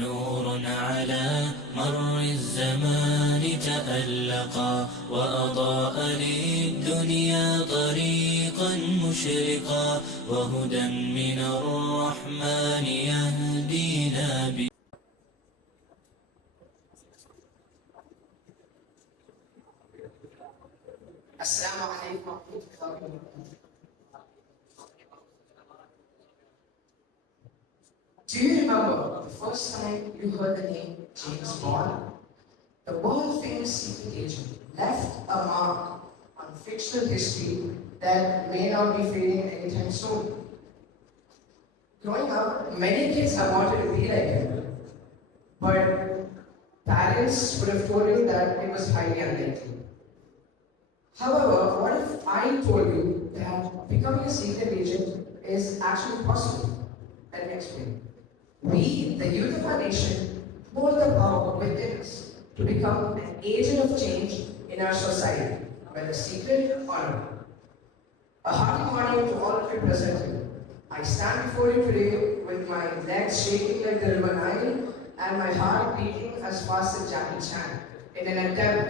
نور على مر الزمان تألقا وأضاء للدنيا طريقا مشرقا وهدى من الرحمن يهدينا به. السلام عليكم ورحمة الله وبركاته. Do you remember the first time you heard the name James Bond? The world-famous secret agent left a mark on fictional history that may not be fading anytime soon. Growing up, many kids have wanted to be like him, but parents would have told you that it was highly unlikely. However, what if I told you that becoming a secret agent is actually possible? Let me explain. We, the youth of our nation, hold the power within us to become an agent of change in our society, whether secret or not. A hearty morning to all of you present here. I stand before you today with my legs shaking like the river Nile and my heart beating as fast as Jackie Chan in an attempt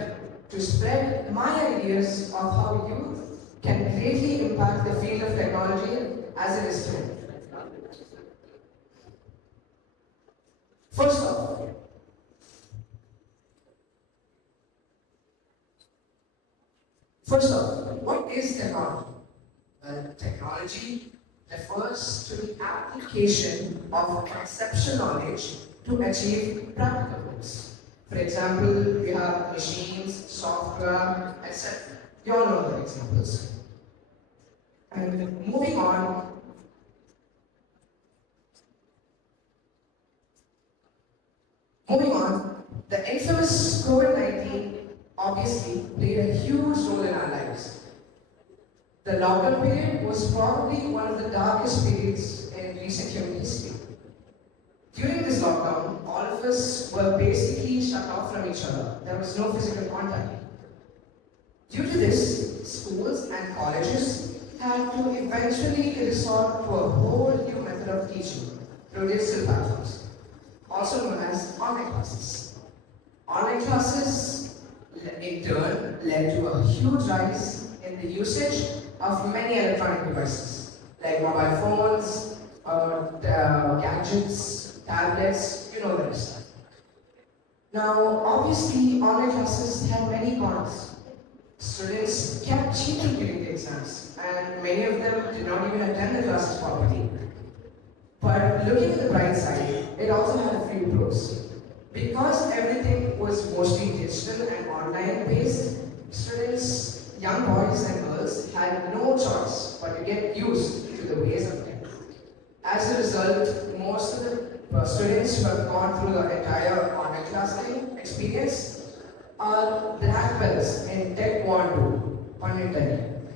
to spread my ideas of how youth can greatly impact the field of technology as it is today. First off, what is technology? Well, technology refers to the application of conceptual knowledge to achieve practical goals. For example, we have machines, software, etc. You all know the examples. And moving on, the infamous COVID-19 obviously played a huge role in our lives. The lockdown period was probably one of the darkest periods in recent human history. During this lockdown, all of us were basically shut off from each other. There was no physical contact. Due to this, schools and colleges had to eventually resort to a whole new method of teaching through digital platforms, also known as online classes. Online classes, in turn, led to a huge rise in the usage of many electronic devices, like mobile phones, gadgets, tablets, you know the rest. Now, obviously, online classes had many cons. Students kept cheating during the exams, and many of them did not even attend the classes properly. But looking at the bright side, it also had a few pros. Because everything was mostly digital and online based, students, young boys and girls, had no choice but to get used to the ways of tech. As a result, most of the students who have gone through the entire online classroom experience are black belts in Tech 1, pun intended.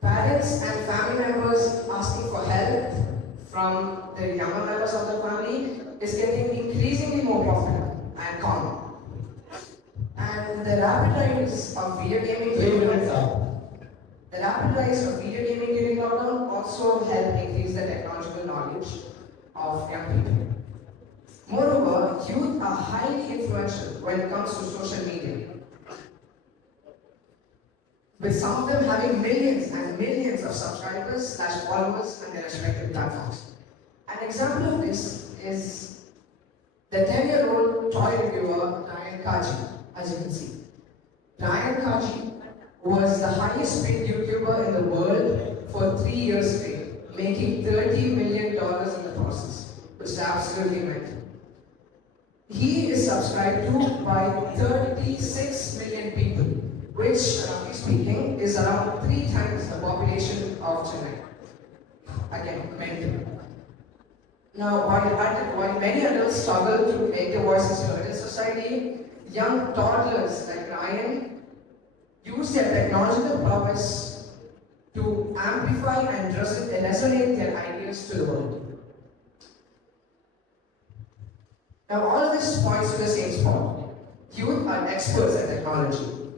Parents and family members asking for help from the younger members of the family is getting increasingly more popular and common. And the rapid rise of video gaming during lockdown also helped increase the technological knowledge of young people. Moreover, youth are highly influential when it comes to social media, with some of them having millions and millions of subscribers/followers on their respective platforms. An example of this is the 10-year-old toy reviewer Raihan, as you can see. Raihan was the highest paid YouTuber in the world for 3 years straight, making $30 million in the process, which is absolutely mental. He is subscribed to by 36 million people, which, roughly speaking, is around 3 times the population of Chennai. Again, mental. Now, while many adults struggle to make their voices heard in society, young toddlers like Ryan use their technological prowess to amplify and resonate their ideas to the world. Now, all of this points to the same spot. Youth are experts at technology.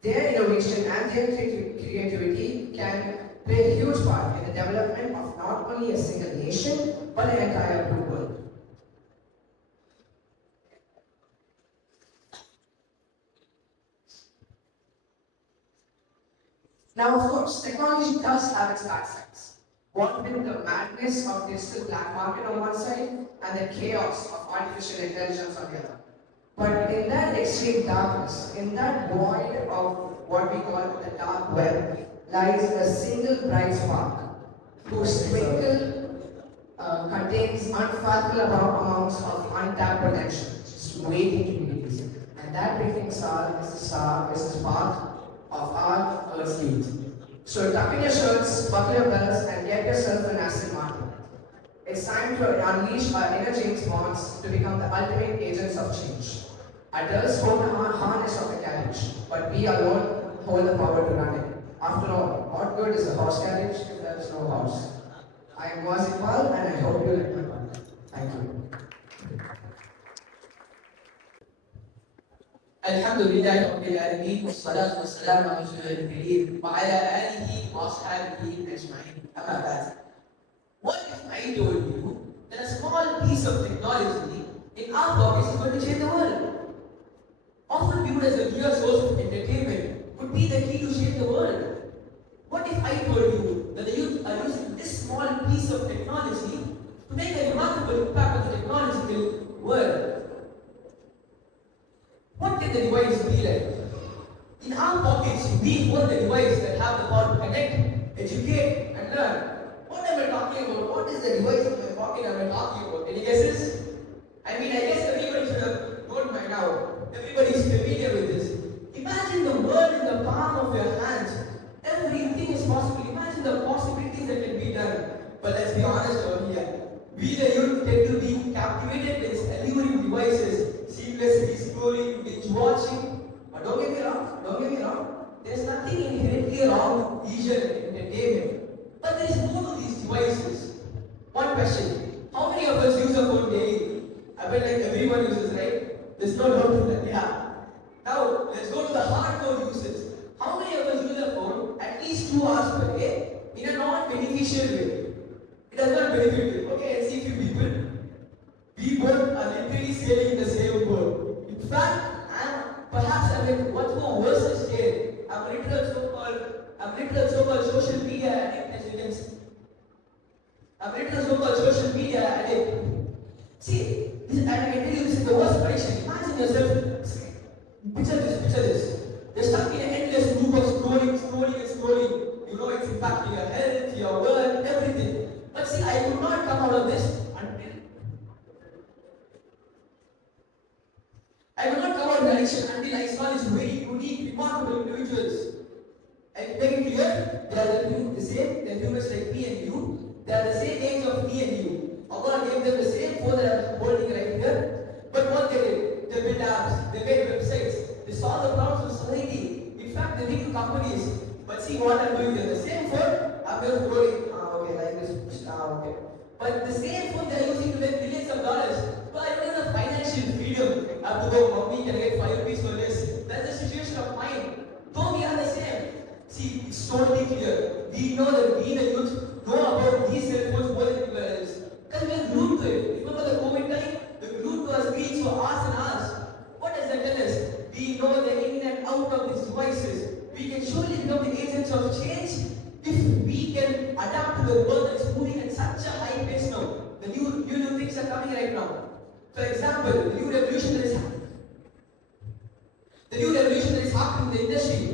Their innovation and their creativity can play a huge part in the development of not only a single nation, but an entire blue world. Now, of course, technology does have its bad sides. What with the madness of digital black market on one side and the chaos of artificial intelligence on the other. But in that extreme darkness, in that void of what we call the dark web, lies a single bright spark whose twinkle contains unfathomable amounts of untapped potential, just waiting to be released. And that breaking star is the spark of our Earth's youth. So tuck in your shirts, buckle your belts, and get yourself an Aston Martin. It's time to unleash our inner James Bonds to become the ultimate agents of change. Adults hold the harness of the carriage, but we alone hold the power to run it. After all, what good is a horse carriage if there is no horse? I am Fazil, and I hope you like my talk. Thank you. الحمد لله رب العالمين والصلاة والسلام على رسول الكريم وعلى آله وأصحابه أجمعين أما بعد. What if I told you that a small piece of technology in our pockets is going to change the world? Often viewed as a mere source of entertainment, could be the key to shape the world. What if I told you that the youth are using this small piece of technology to make a remarkable impact on the technological world? What can the device be like? In our pockets, we hold the device that have the power to connect, educate, and learn. What am I talking about? What is the device in my pocket am I talking about? Any guesses? I guess everybody should have known by now. Everybody is familiar with this. Imagine the world in the palm of your hands. Everything is possible. Imagine the possibilities that can be done. But let's be honest over here. We the youth tend to be captivated by these alluring devices, seamlessly scrolling, binge watching. But don't get me wrong. There's nothing inherently wrong with leisure and entertainment. But there is more to these devices. One question. How many of us use a phone daily? I bet like everyone uses, right? There's no doubt in that. Yeah. Now, let's go to the hardcore uses. How many of us use a phone at least 2 hours per day in a non-beneficial way? It does not benefit you. Okay, and see few people. We both are literally sailing in the same boat. In fact, what's more worse is here. I'm a literal so-called social media addict, as you can see. I'm a literal so-called social media addict. See, and I can tell you this is the worst addiction. Imagine yourself, picture this. You're stuck in an endless loop of scrolling. You know it's impacting your health, your work, everything. But see, I could not come out of this until I saw these very unique, remarkable individuals. And very clear, they are the same, they're humans like me and you. They are the same age of me and you. Allah gave them the same phone that I'm holding right here. But what they did, they built apps, they made websites, they solved the problems of society. In fact, they need companies. But see what I'm doing here. The same phone, I'm just scrolling. Okay, like this. Okay. But the same phone they're using to make billions of dollars. But I don't have the financial freedom. I have to go, mommy, can I get 5 rupees for this? That's the situation of mine. Though we are the same. See, it's totally clear. We know that we, the youth, know about these cell phones more than people else. Because we are glued to it. Remember the COVID time? We're glued to our screens for hours and hours. What does that tell us? We know the in and out of these devices. We can surely become the agents of change if we can adapt to the world that is moving at such a high pace now. The new things are coming right now. For example, the new revolution that is happening in the industry.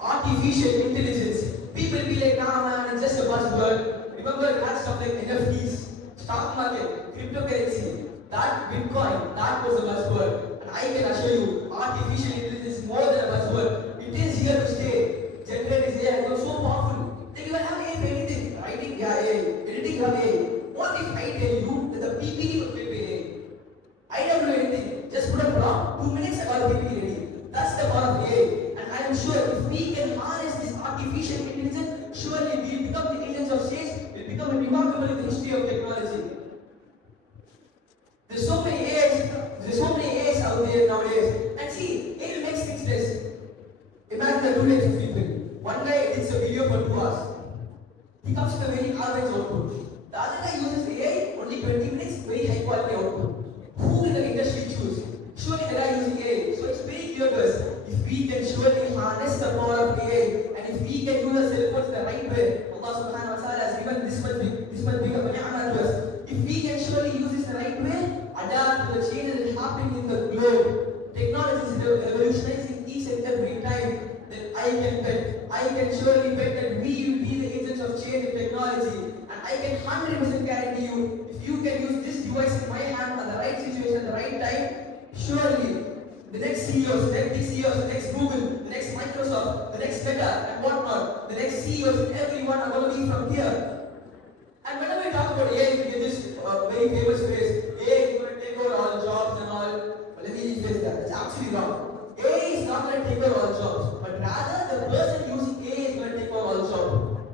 Artificial intelligence. People be like, nah man, it's just a buzzword. Remember, it had stuff like NFTs, stock market, cryptocurrency, that Bitcoin, that was a buzzword. And I can assure you, artificial intelligence is more than a buzzword. It is here to stay. Generative AI has got so powerful. They can have AI for anything. Writing, yeah, AI. Editing, yeah, AI. What if I tell you that the PPT was built by AI? I don't do anything. Just put a prompt, 2 minutes, I got a PPT ready. That's the power of AI. And I am sure if we can harness this artificial intelligence, surely we will become the agents of change, will become remarkable in the history of technology. There's so many AIs out there nowadays. And see, AI makes things less. Imagine the two types of people. One guy edits a video for 2 hours. He comes to a very average output. The other guy uses AI, only 20 minutes, very high quality output. Who will the industry choose? Surely the guy using AI. So it's very clear to us. If we can surely harness the power of AI and if we we can use the cell phones the right way, Allah subhanahu wa ta'ala has given this much big of a ni'mah to us. If we can surely use this the right way, adapt to the change that is happening in the globe. Technology is revolutionizing each and every time. Then I can surely bet that we will be the agents of change in technology. And I can 100% guarantee you, if you can use this device in my hand at the right situation, at the right time, surely the next CEOs, the next CEOs, the next Google, the next Microsoft, the next Meta, and whatnot, the next CEOs, everyone are going to be from here. And whenever we talk about AI, we get this very famous phrase, AI is going to take over all jobs and all. But let me rephrase that. That's actually wrong. AI is not going to take over all jobs, but rather the person using AI is going to take over all jobs.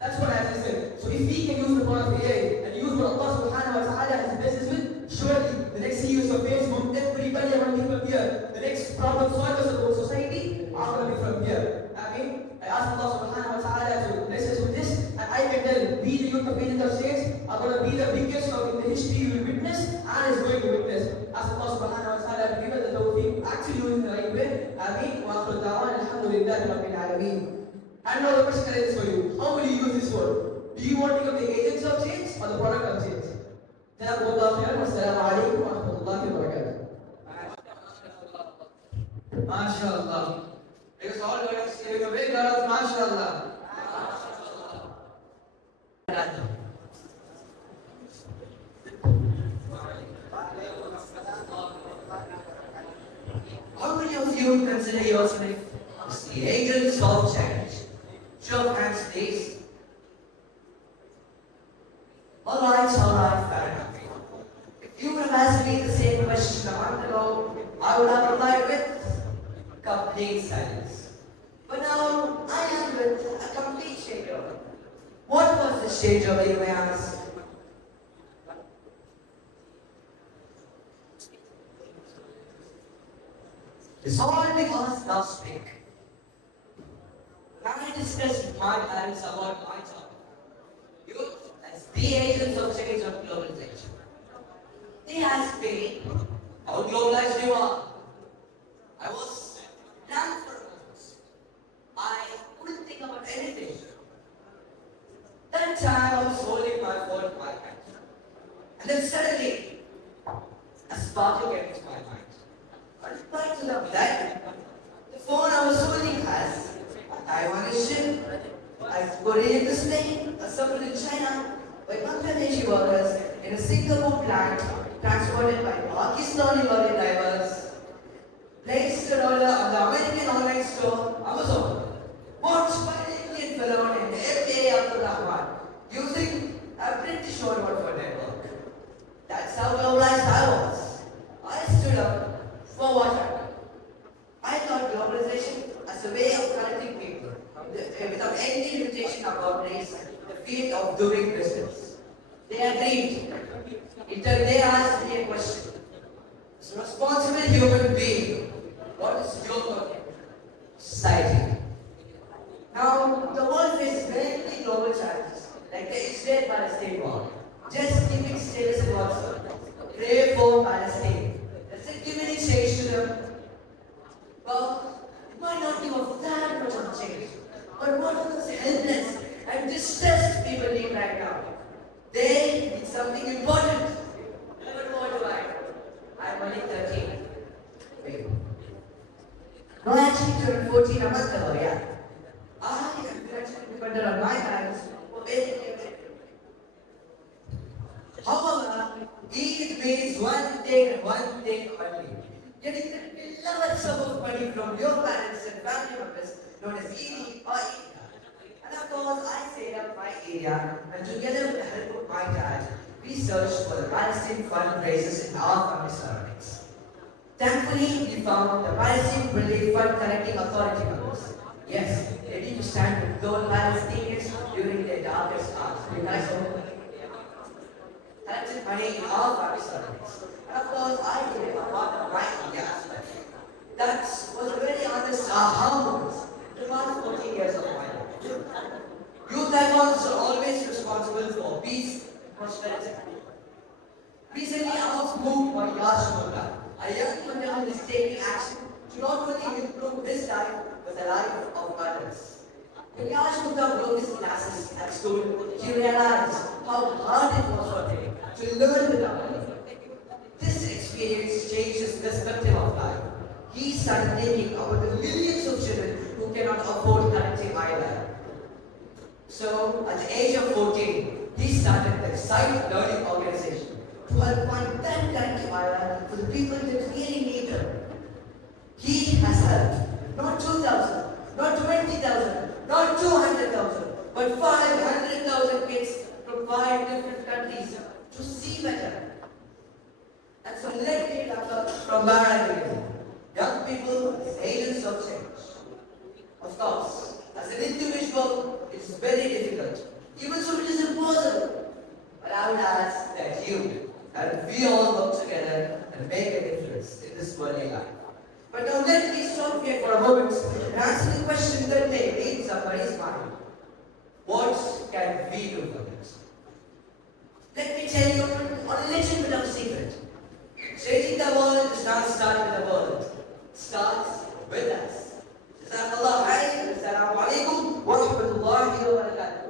That's what I have to say. So if we can use the power of AI and use what Allah subhanahu wa ta'ala has blessed us with, surely the next CEOs of Facebook, everybody are going to be from here. The next problem solvers of our society are going to be from here. I ask Allah subhanahu wa ta'ala to bless us with this, and I can tell we the youth of Agents of Change are going to be the biggest in the history you will witness and is going to witness. Ask Allah subhanahu wa ta'ala to give us the tawfiq, actually doing the right way. Ameen. Wa akhiru da'wana alhamdulillahi rabbil alameen. And now the question is for you. How will you use this word? Do you want to become the agents of change or the product of change? Then I will go down. Assalamu alaikum wa rahmatullahi wa barakatuh. MashaAllah. Because all words giving a big lot of MashaAllah. How many of you consider yourself as the agents of change? Show of hands, please. Alright, fair enough. If you would have asked me the same question a month ago, I would have replied with complete silence. But now, I am with a complete changeover. What was this changeover, you may ask? It's all because last week, I discussed with my parents about my topic, youth as the agents of change of globalization. They asked me, how globalized you are? I was blank for a moment. I couldn't think about anything. That time I was holding my phone in my hand. And then suddenly, a sparkle came into my mind. I replied to the phone I was holding has a Taiwanese ship, a Korean display, assembled in China by Bangladeshi workers in a Singapore plant transported by Pakistani working divers, placed an order on the American online store Amazon, watched by an Indian fellow named Abdur Rahman using a British word network. That's how globalized I was. I stood up for what happened. I thought globalization as a way of connecting people without any limitation about race, the field of doing business. They agreed. In turn, they asked me a question. As a responsible human being, what is your work? Society. Now, the world faces many global challenges, like the Israel-Palestine war. Just keeping status in WhatsApp. Pray for Palestine. Does it give any change to them? Well, it might not give of that much of change. But what are those helpless and distressed people need right now? They need something important. But what do I know? I'm only 13. Wait. No, actually turned 14 a month ago, yeah. I am financially dependent on my parents for basic needs. However, it means one thing and one thing only. Getting the beloved sum of money from your parents and family members known as ED or INA. And of course, I stayed up my area and together with the help of my dad, we searched for the Palestine fundraisers in our family surroundings. Thankfully, we found the Palestine Relief Fund Connecting Authority members. Yes, they need to stand with those Palestinians during their darkest hours. Because collected money in our family surroundings. And of course, I did a part of my India aspect. That was a very honest aha moment in the past 14 years of my life. Youth icons are always responsible for peace and prosperity. Recently, I was moved by Yash Munda, a young Punjabi is taking action to not only improve his life, but the life of others. When Yash Gupta broke his classes at school, he realized how hard it was for him to learn without learning. This experience changed his perspective of life. He started thinking about the millions of children who cannot afford currency either. So, at the age of 14, he started the Sight Learning Organization to help find that currency either for the people that really need them. He has helped not 2,000, not 20,000, not 200,000, but 500,000 kids from 5 different countries to see better. And so let me talk from where I begin. Young people as agents of change. Of course, as an individual, it's very difficult. Even so, it is impossible. But I would ask that you and we all work together and make a difference in this worldly life. But now let me stop here for a moment and answer the question that may be in somebody's mind. What can we do for this? Let me tell you on a little bit of a secret. Changing the world does not start with the world. It starts with us. Jazakallah khair. Assalamu alaikum wa rahmatullahi wa barakatuh.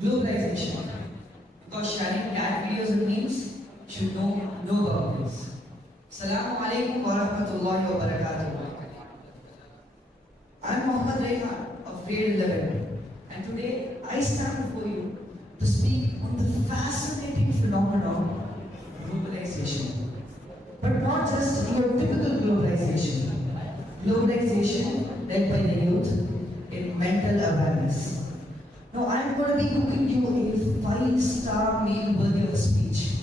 Globalization. Because sharing cat videos and memes should know no boundaries. Assalamu alaikum wa rahmatullahi wa barakatuh. I'm Raihan of grade 11, and today I stand before you to speak on the fascinating phenomenon of globalization. But not just your typical globalization. Globalization led by the youth in mental awareness. Now I'm going to be cooking you a 5-star meal worthy of a speech.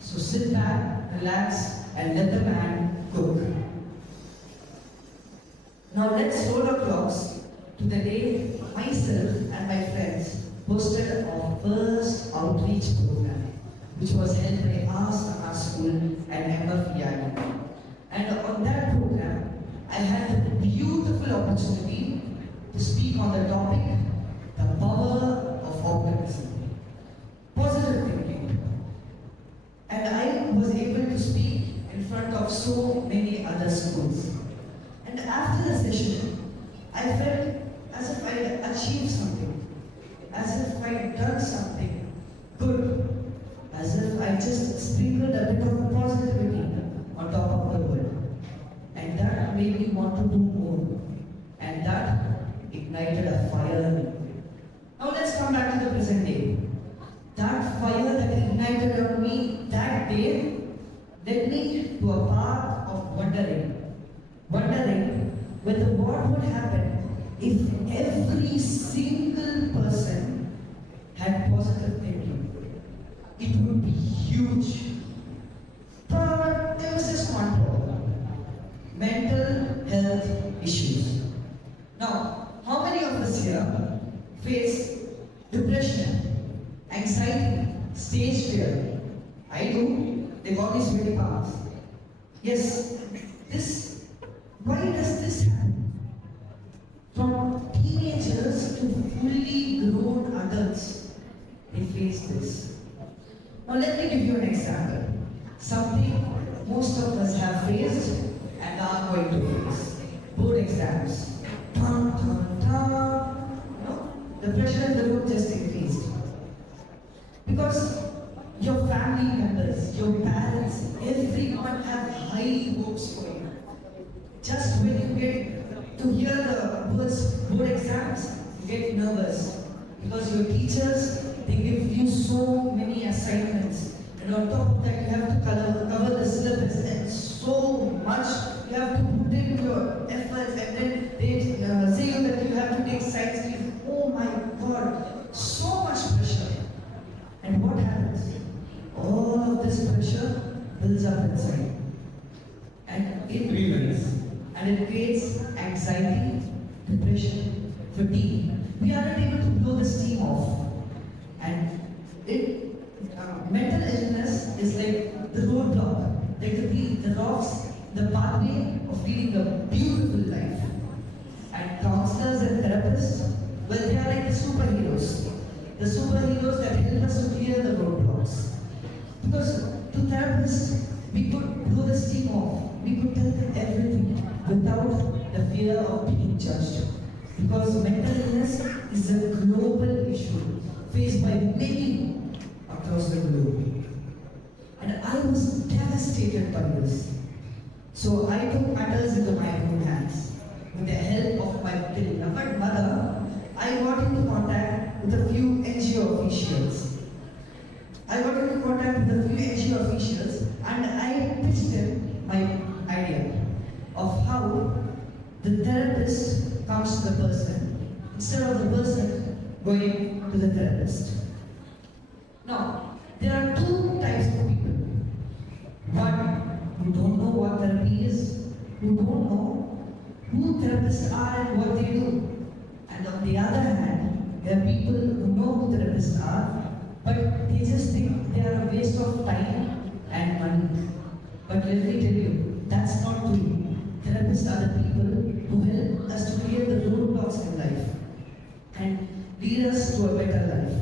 So sit back, relax, and let the man cook. Now let's roll our clocks to the day myself and my friends hosted our first outreach program, which was held by us at our school and MFEI. And on that program, I had the beautiful opportunity to speak on the topic, the power of optimism, positive thinking. And I was able to speak in front of so many other schools. And after the session, I felt as if I had achieved something, as if I had done something good, as if I just sprinkled a bit of positivity on top of the world. And that made me want to do more. And that ignited a fire in me. Now let's come back to the present day. That fire that ignited on me that day led me to a path of wondering whether what would happen if every single person had positive thinking. It would be huge. But there was just one problem: mental health issues. Now, how many of us here face depression, anxiety, stage fear? I do. They call me sweaty palms. Yes, why does this happen? From teenagers to fully grown adults, they face this. Now let me give you an example. Something most of us have faced and are going to face. Board exams. Dun, dun, dun. No? The pressure in the room just increased. Because your family members, your parents, everyone have high hopes for you. Just when you get to hear the words board exams, you get nervous. Because your teachers, they give you so many assignments. And on top of that, you have to cover the syllabus and so much. You have to put in your efforts, and then they say you that you have to take science. Oh my God, so much pressure. And what happens? All of this pressure builds up inside. And it weakens. And it creates anxiety, depression, fatigue. We aren't able to blow the steam off. And mental illness is like the roadblock. There could be the rocks, the pathway of leading a beautiful life. And counselors and therapists, Well, they are like the superheroes. The superheroes that help us to clear the roadblocks. Because to therapists, we could blow the steam off. We could tell them everything without the fear of being judged. Because mental illness is a global issue faced by many across the globe. And I was devastated by this. So I took matters into my own hands. With the help of my beloved mother, I got into contact with a few NGO officials. And I pitched them my idea of how the therapist comes to the person instead of the person going to the therapist. Now, there are two types of people. One who don't know what therapy is, who don't know who therapists are and what they do. And on the other hand, there are people who know who therapists are, but they just think they are a waste of time and money. But let me tell you, that's not true. Therapists are the people who help us to clear the roadblocks in life and lead us to a better life.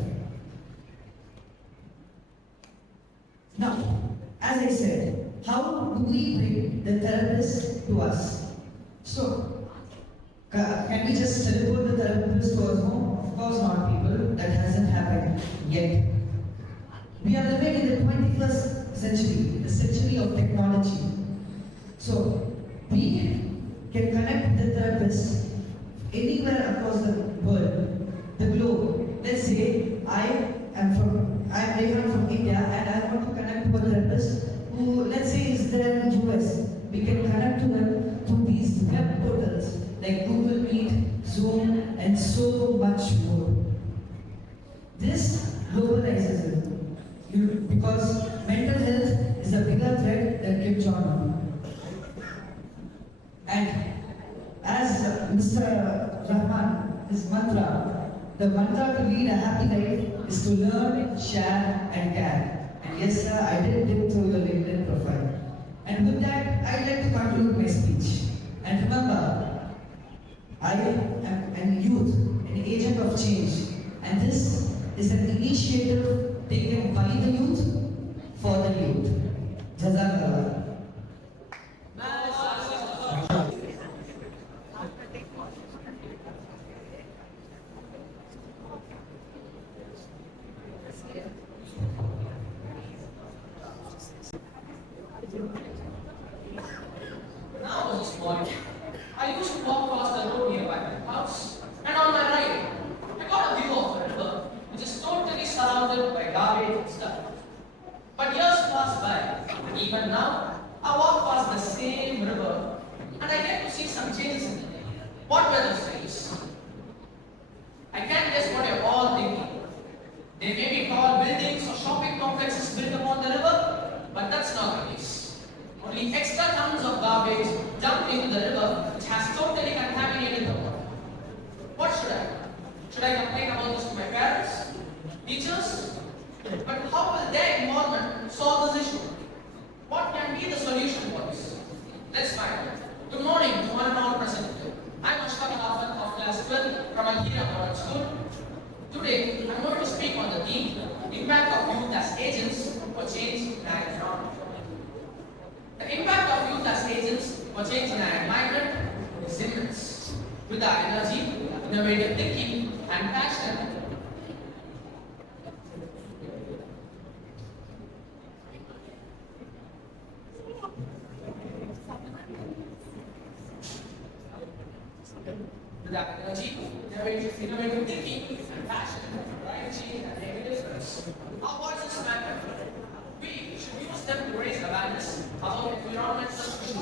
Now, as I said, how do we bring the therapist to us? So, can we just teleport the therapist to us home? Of course not, people. That hasn't happened yet. We are living in the 21st century, the century of technology. So, we can connect the therapist anywhere across the world, the globe. Let's say I'm Raihan from India and I want to connect to a therapist who, let's say, is there in the US. We can connect to them through these web portals like Google Meet, Zoom, and so much more. This globalizes it because mental health is a bigger threat than Kim Jong-un. And as Mr. Rahman, his mantra, the mantra to lead a happy life is to learn, share, and care. And yes, sir, I did dip through your LinkedIn profile. And with that, I'd like to conclude my speech. And remember, I am an youth, an agent of change. And this is an initiative taken by the youth for the youth. Jazakallah. Now was this morning, I used to walk past the road nearby my house, and on my right, I got a view of a river which is totally surrounded by garbage and stuff. But years pass by, and even now, I walk past the same river, and I get to see some changes in it. What were those things? I can't guess what you're all thinking. They may be tall buildings or shopping complexes built upon the river, but that's not the case. Only extra tons of garbage dump into the river, which has totally contaminated the water. What should I do? Should I complain about this to my parents? Teachers? But how will their involvement solve this issue? What can be the solution for this? Let's find out. Good morning to one and all present today. I'm Arafath of class 12 from Al-Hira Modern School. Today, I'm going to speak on the theme, impact of youth as agents for change in our environment. The impact of youth as agents for change in our environment is immense. With our energy, innovative thinking, and passion, innovative thinking and passion, drive change and make a difference. Our voices matter. We should use them to raise awareness about environmental issues.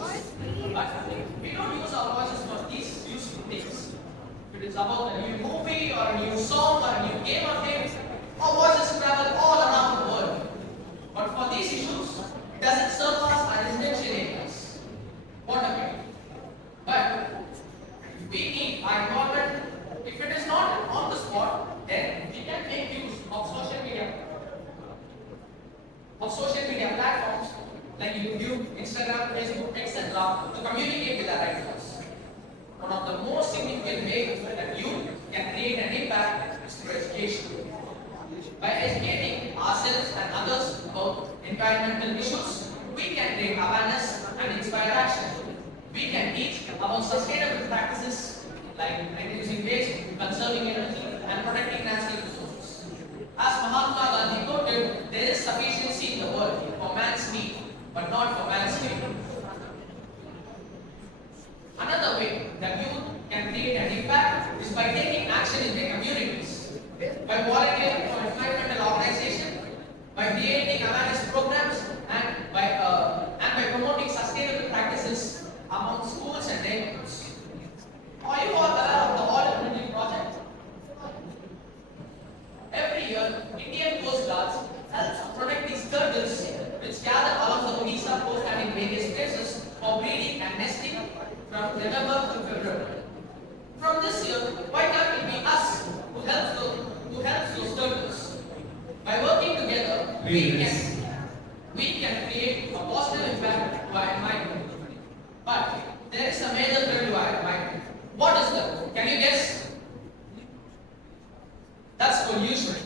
But we don't use our voices for these useful things. If it is about a new movie or a new song or a new game or things, our voices travel all around the world. But for these issues, it doesn't surpass our residential areas. What a pity. But if we need our environment, if it is not on the spot, then we can make use of social media platforms like YouTube, Instagram, Facebook, etc. to communicate with our ideas. One of the most significant ways that youth can create an impact is through education. By educating ourselves and others about environmental issues, we can create awareness and inspire action. We can teach about sustainable practices like reducing waste, conserving energy, and protecting natural resources. As Mahatma Gandhi quoted, there is sufficiency in the world for man's need, but not for man's need. Another way that youth can create an impact is by taking action in their communities, by volunteering for environmental organization, by creating awareness programs, and by promoting sustainable practices among schools and neighborhoods. Are you all aware of the All India project? Every year, Indian Coast Guards helps protect these turtles which gather along the Odisha coast and in various places for breeding and nesting from November to February. From this year, why can't it be us who helps those turtles? By working together, we can create a positive impact to our environment. But there is a major threat to our environment. What is that? Can you guess? That's pollution.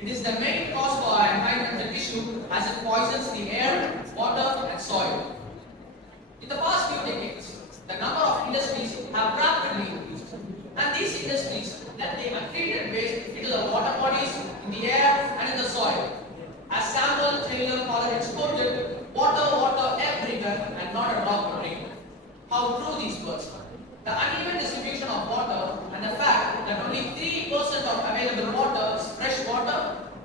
It is the main cause for our environmental issue as it poisons the air, water, and soil. In the past few decades, the number of industries have rapidly increased, and these industries let the untreated waste into the water bodies, in the air, and in the soil. As Samuel Taylor Coleridge quoted, water, water everywhere, and not a drop to drink. How true these words are. The uneven distribution of water and the fact that only 3% of available water is fresh water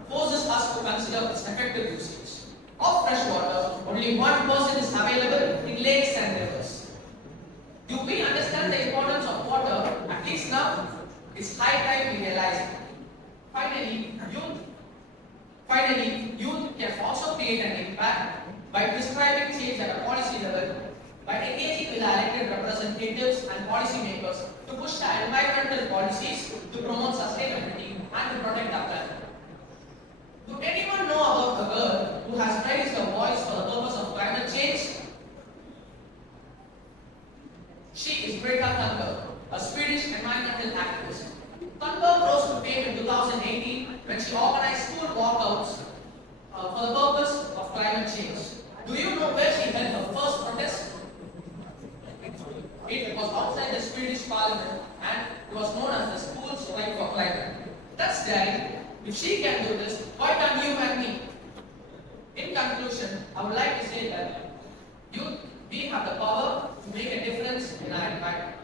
forces us to consider its effective usage. Of fresh water, only 1% is available in lakes and rivers. Do we understand the importance of water, at least now? It's high time we realize it. Finally, youth can also create an impact by prescribing change at a policy level, by engaging with elected representatives and policymakers to push the environmental policies to promote sustainability and to protect our planet. Do anyone know about a girl who has raised her voice for the purpose of climate change? She is Greta Thunberg, a Swedish environmental activist. Thunberg rose to fame in 2018 when she organized school walkouts for the purpose of climate change. Do you know where she held her first protest? It was outside the Swedish parliament and it was known as the School Strike for Climate. That's daring. If she can do this, why can't you and me? In conclusion, I would like to say that we have the power to make a difference in our environment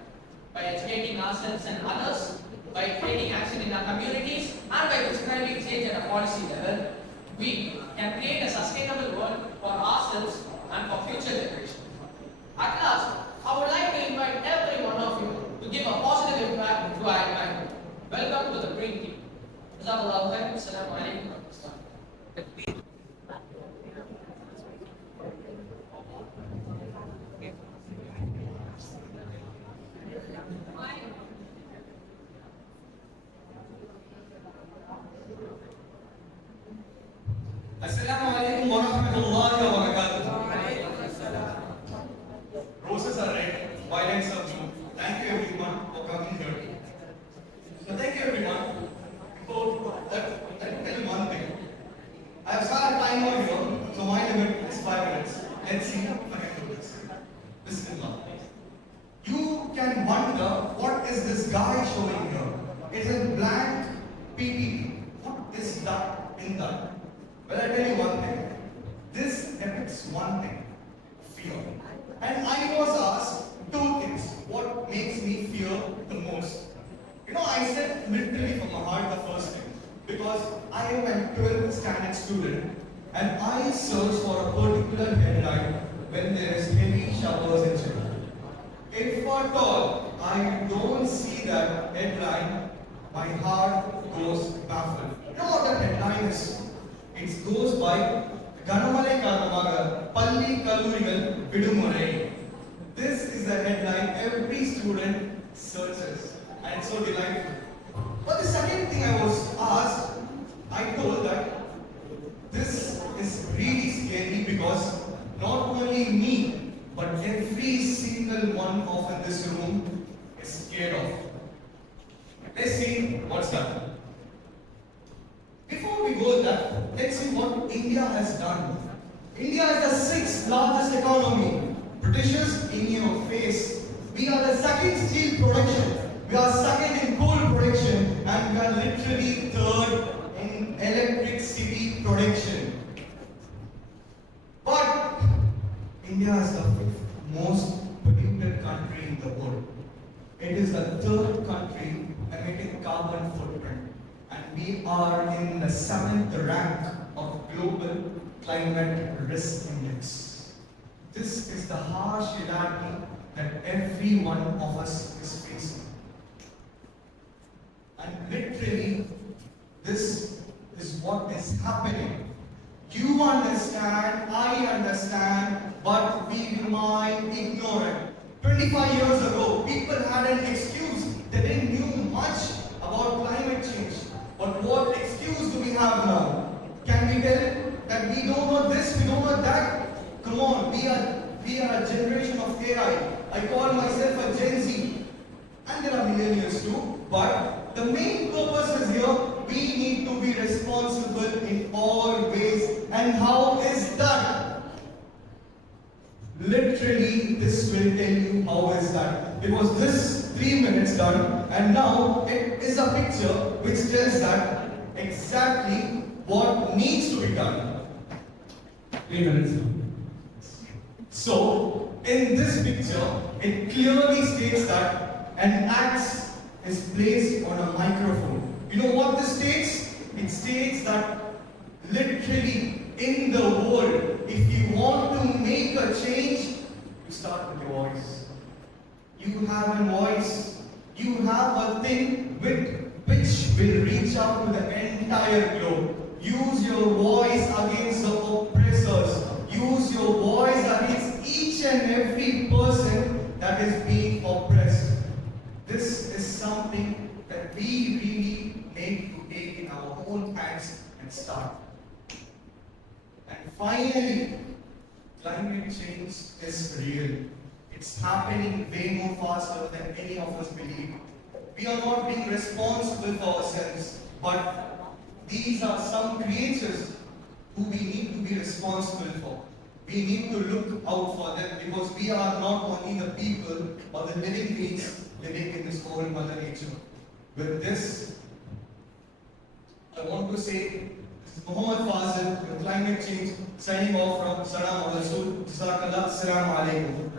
by educating ourselves and others, by taking action in our communities, and by prescribing change at a policy level. We can create a sustainable world for ourselves and for future generations. At last, I would like to invite every one of you to give a positive impact to our environment. Welcome to the Green Team. Jazakallahu khairan. Assalamu alaikum wa rahmatullah. Assalamu alaikum wa rahmatullahi wa barakatuh. Roses are red, violets are blue. Thank you everyone for coming here. So thank you everyone. Before that, let me tell you one thing. I have started time over here, so my limit is 5 minutes. Let's see if I can do this. Bismillah. You can wonder what is this guy showing here? It's a blank PPT. What is that in that? Well, I tell you one thing. This depicts one thing. Fear. And I was asked 2 things. What makes me fear the most? You know, I said literally from my heart the first thing. Because I am a 12th standard student and I search for a particular headline when there is heavy showers in Chennai. If at all I don't see that headline, my heart goes baffled. You know what that headline is? It goes by Ganamale Karamaga Palli Kallurigal Vidumurai. This is the headline every student searches, and it's so delightful. But the second thing I was asked, I told that this is really scary because not only me, but every single one of in this room is scared of. let's see what's done. Before we go there, let's see what India has done. India is the sixth largest economy. Britishers in your face. We are the second steel production. We are second in coal production, and we are literally third in electricity production. But India is the fifth most polluted country in the world. It is the third country emitting carbon footprint, and we are in the seventh rank of global climate risk index. This is the harsh reality that every one of us is facing. And literally, this is what is happening. You understand, I understand, but we remain ignorant. 25 years ago, people had an excuse. They didn't know much about climate change. But what excuse do we have now? Can we tell that we don't know this, we don't know that? Come on, we are a generation of AI. I call myself a Gen Z. And there are millennials too. But the main purpose is here, we need to be responsible in all ways. And how is that? Literally, this will tell you how is that. It was this 3 minutes done, and now it is a picture which tells that exactly what needs to be done. 3 minutes. So, in this picture, it clearly states that an axe is placed on a microphone. You know what this states? It states that literally in the world, if you want to make a change, you start with your voice. You have a voice. You have a thing with which will reach out to the entire globe. Use your voice against the oppressors. Use your voice against each and every person that is being oppressed. This is something that we really need to take in our own hands and start. And finally, climate change is real. It's happening way more faster than any of us believe. We are not being responsible for ourselves, but these are some creatures who we need to be responsible for. We need to look out for them because we are not only the people or the living beings living in this whole Mother Nature. With this, I want to say, this is Muhammad Fazil with climate change, signing off from Salam al Rasul. Jazakallah. Assalamu alaikum.